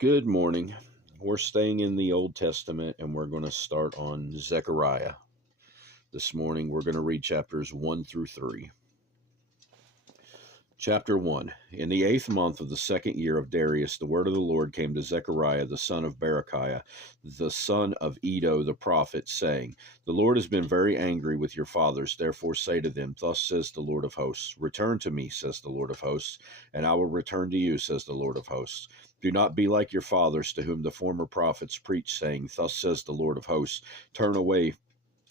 Good morning. We're staying in the Old Testament and we're going to start on Zechariah. This morning we're going to read chapters 1 through 3. Chapter 1. In the 8th month of the 2nd year of Darius, the word of the Lord came to Zechariah, the son of Berechiah, the son of Iddo the prophet, saying, The Lord has been very angry with your fathers. Therefore say to them, Thus says the Lord of hosts, Return to me, says the Lord of hosts, and I will return to you, says the Lord of hosts. Do not be like your fathers, to whom the former prophets preached, saying, Thus says the Lord of hosts,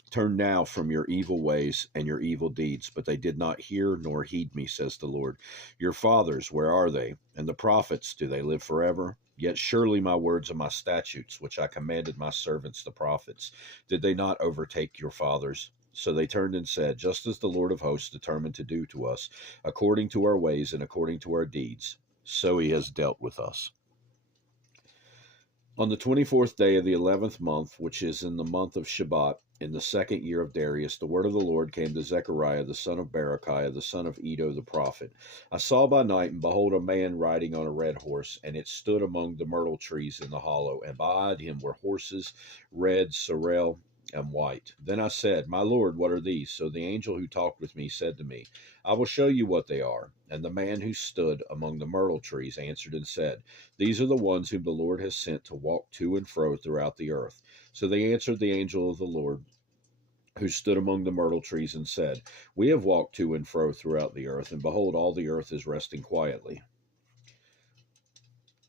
Turn now from your evil ways and your evil deeds. But they did not hear nor heed me, says the Lord. Your fathers, where are they? And the prophets, do they live forever? Yet surely my words and my statutes, which I commanded my servants the prophets, did they not overtake your fathers? So they turned and said, Just as the Lord of hosts determined to do to us, according to our ways and according to our deeds, so he has dealt with us. On the 24th day of the 11th month, which is in the month of Shebat, in the 2nd year of Darius, the word of the Lord came to Zechariah, the son of Berechiah, the son of Iddo the prophet. I saw by night, and behold, a man riding on a red horse, and it stood among the myrtle trees in the hollow, and beside him were horses, red, sorrel, and white. Then I said, My Lord, what are these? So the angel who talked with me said to me, I will show you what they are. And the man who stood among the myrtle trees answered and said, These are the ones whom the Lord has sent to walk to and fro throughout the earth. So they answered the angel of the Lord, who stood among the myrtle trees, and said, We have walked to and fro throughout the earth, and behold, all the earth is resting quietly.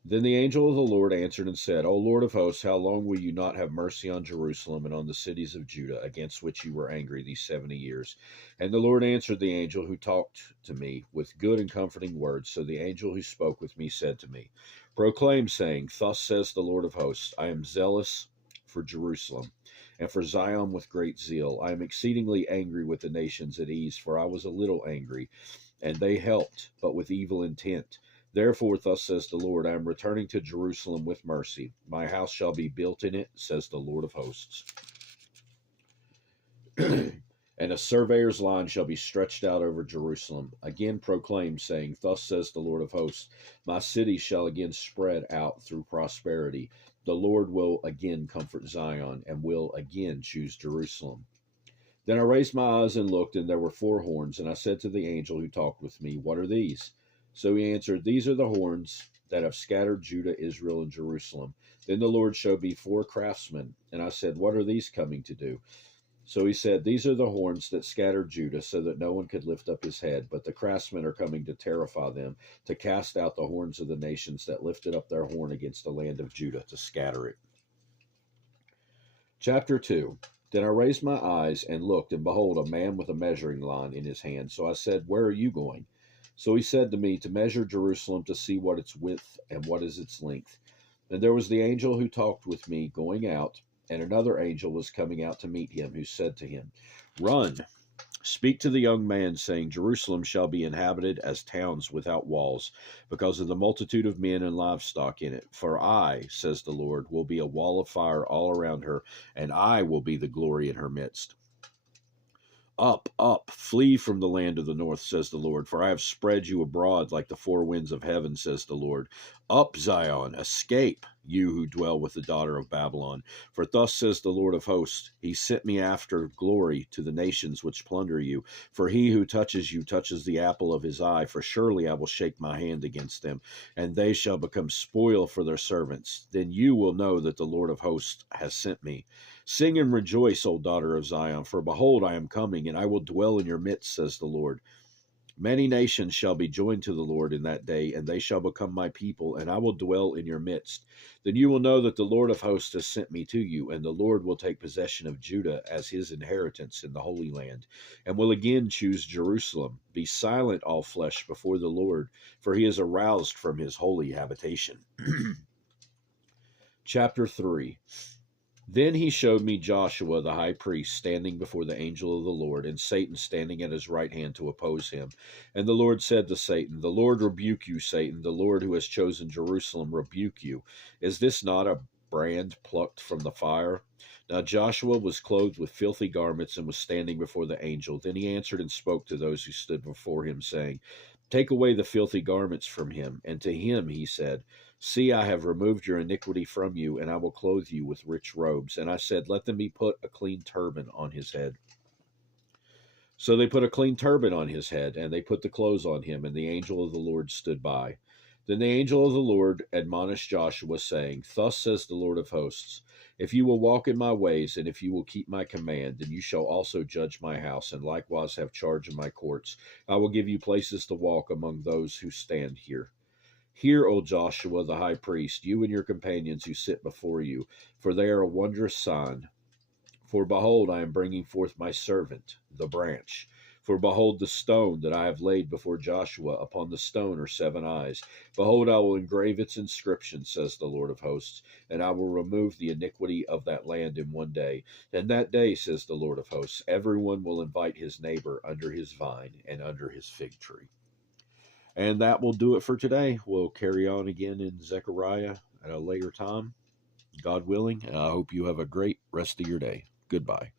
Then the angel of the Lord answered and said, O Lord of hosts, how long will you not have mercy on Jerusalem and on the cities of Judah, against which you were angry these 70 years? And the Lord answered the angel who talked to me with good and comforting words. So the angel who spoke with me said to me, Proclaim, saying, Thus says the Lord of hosts, I am zealous for Jerusalem, and for Zion with great zeal. I am exceedingly angry with the nations at ease, for I was a little angry, and they helped, but with evil intent. Therefore, thus says the Lord, I am returning to Jerusalem with mercy. My house shall be built in it, says the Lord of hosts. And a surveyor's line shall be stretched out over Jerusalem. Again proclaim, saying, Thus says the Lord of hosts, My city shall again spread out through prosperity. The Lord will again comfort Zion, and will again choose Jerusalem. Then I raised my eyes and looked, and there were 4 horns. And I said to the angel who talked with me, What are these? So he answered, These are the horns that have scattered Judah, Israel, and Jerusalem. Then the Lord showed me 4 craftsmen, and I said, What are these coming to do? So he said, These are the horns that scattered Judah, so that no one could lift up his head. But the craftsmen are coming to terrify them, to cast out the horns of the nations that lifted up their horn against the land of Judah, to scatter it. Chapter 2. Then I raised my eyes and looked, and behold, a man with a measuring line in his hand. So I said, Where are you going? So he said to me, To measure Jerusalem, to see what its width and what is its length. And there was the angel who talked with me going out, and another angel was coming out to meet him, who said to him, Run, speak to the young man, saying, Jerusalem shall be inhabited as towns without walls, because of the multitude of men and livestock in it. For I, says the Lord, will be a wall of fire all around her, and I will be the glory in her midst. Up, up, flee from the land of the north, says the Lord, for I have spread you abroad like the 4 winds of heaven, says the Lord. Up, Zion, escape, you who dwell with the daughter of Babylon. For thus says the Lord of hosts, He sent me after glory to the nations which plunder you. For he who touches you touches the apple of his eye. For surely I will shake my hand against them, and they shall become spoil for their servants. Then you will know that the Lord of hosts has sent me. Sing and rejoice, O daughter of Zion, for behold, I am coming, and I will dwell in your midst, says the Lord. Many nations shall be joined to the Lord in that day, and they shall become my people, and I will dwell in your midst. Then you will know that the Lord of hosts has sent me to you, and the Lord will take possession of Judah as his inheritance in the Holy Land, and will again choose Jerusalem. Be silent, all flesh, before the Lord, for he is aroused from his holy habitation. Chapter 3. Then he showed me Joshua the high priest standing before the angel of the Lord, and Satan standing at his right hand to oppose him. And the Lord said to Satan, The Lord rebuke you, Satan. The Lord who has chosen Jerusalem rebuke you. Is this not a brand plucked from the fire? Now Joshua was clothed with filthy garments and was standing before the angel. Then he answered and spoke to those who stood before him, saying, Take away the filthy garments from him. And to him he said, See, I have removed your iniquity from you, and I will clothe you with rich robes. And I said, let them be put a clean turban on his head. So they put a clean turban on his head, and they put the clothes on him, and the angel of the Lord stood by. Then the angel of the Lord admonished Joshua, saying, thus says the Lord of hosts, if you will walk in my ways, and if you will keep my command, then you shall also judge my house, and likewise have charge of my courts. I will give you places to walk among those who stand here. Hear, O Joshua the high priest, you and your companions who sit before you, for they are a wondrous sign. For behold, I am bringing forth my servant, the branch. For behold, the stone that I have laid before Joshua, upon the stone are 7 eyes. Behold, I will engrave its inscription, says the Lord of hosts, and I will remove the iniquity of that land in 1 day. And that day, says the Lord of hosts, everyone will invite his neighbor under his vine and under his fig tree. And that will do it for today. We'll carry on again in Zechariah at a later time, God willing. And I hope you have a great rest of your day. Goodbye.